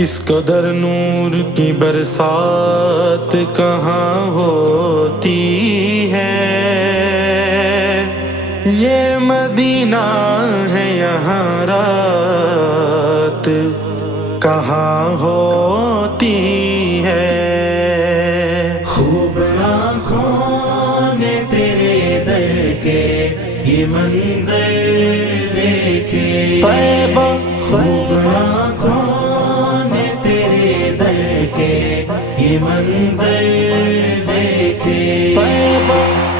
اس قدر نور کی برسات کہاں ہوتی ہے، یہ مدینہ ہے یہاں رات کہاں ہوتی ہے۔ خوب آنکھوں نے تیرے در کے یہ منظر دیکھے، خوب آنکھوں یہ منظر دیکھے،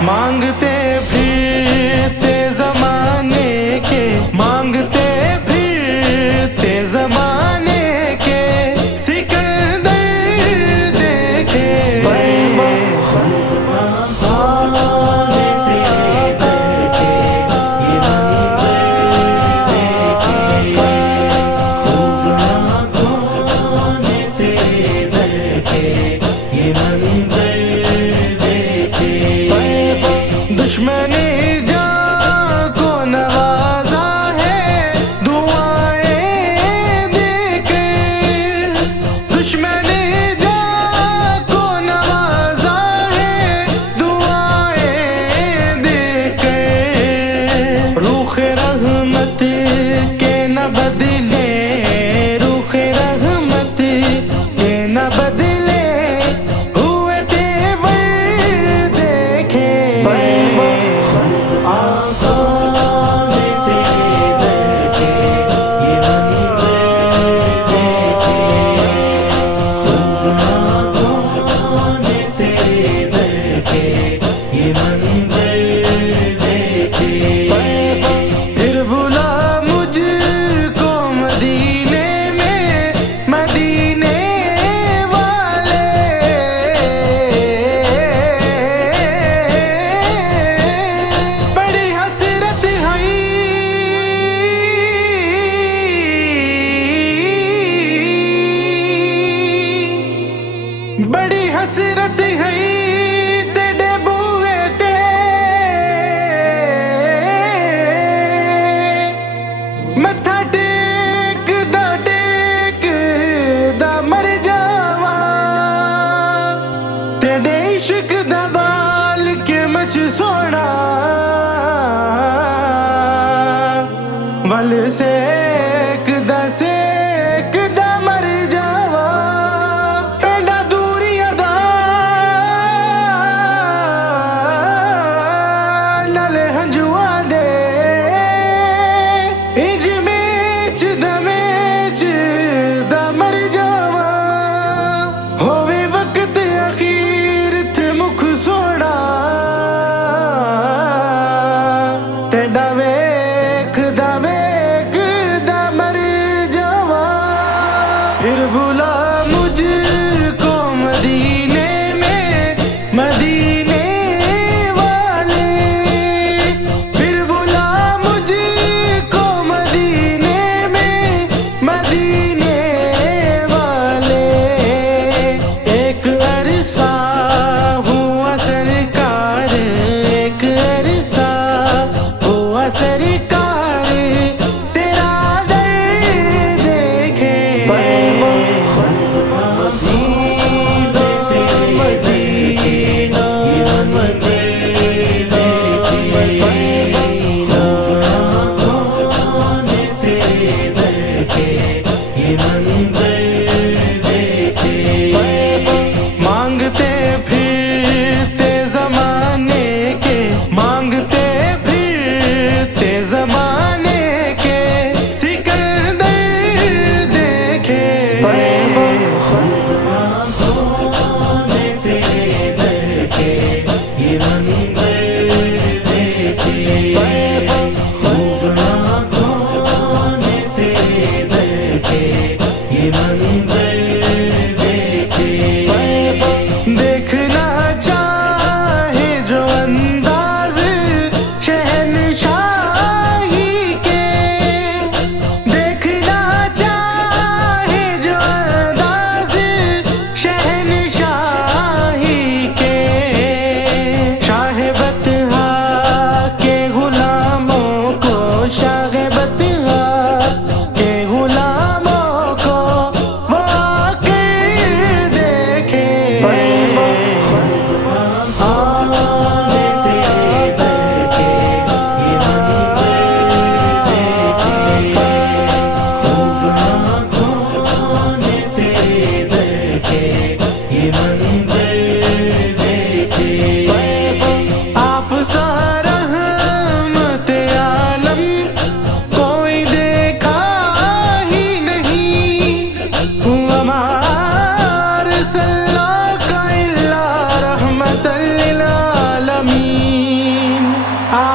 مانگتے پھرتے زمانے کے، مانگتے پھرتے زمانے کے سکندر دیکھے، خوب آنکھوں نے تیرے در کے یہ منظر دیکھے، خوب آنکھوں نے تیرے در کے یہ منظر دیکھے۔ دشمن جاں کو نوازا ہے دعائیں دے کر، دشمن جاں کو نوازا ہے دعائیں دے کر، روح رحمت کے نہ بدلے، روح رحمت کے نہ بدلے، بڑی حسرت ہے تیرے بوئے تے، متھا ٹیک دا مر جاواں، تیرے عشق دا بال کے مچ سونا ول سیک دا مر جاواں،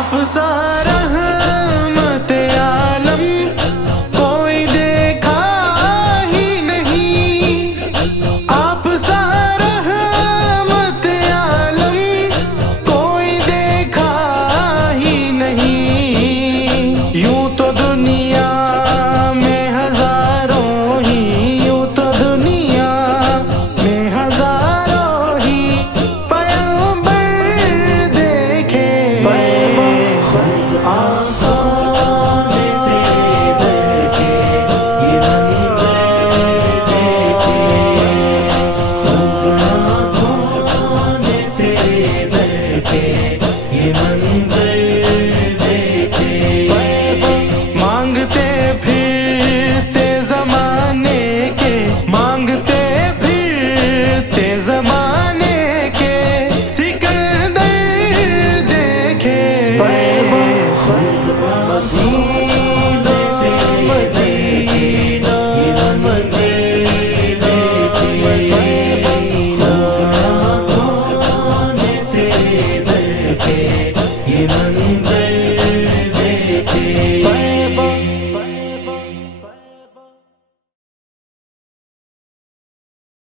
آپ سا رحمت عالم کوئی دیکھا ہی نہیں، آپ سا رحمت عالم کوئی دیکھا ہی نہیں، یوں تو دنیا میں ہزاروں ہی، یوں تو دنیا میں ہزاروں ہی پیغمبر دیکھے، آقا نے تیرے در کے یہ منظر دیکھے، خوب آنکھوں نے تیرے در کے یہ منظر دیکھے، مانگتے پھرتے زمانے کے، مانگتے پھرتے زمانے کے سکندر دیکھے، یہ منظر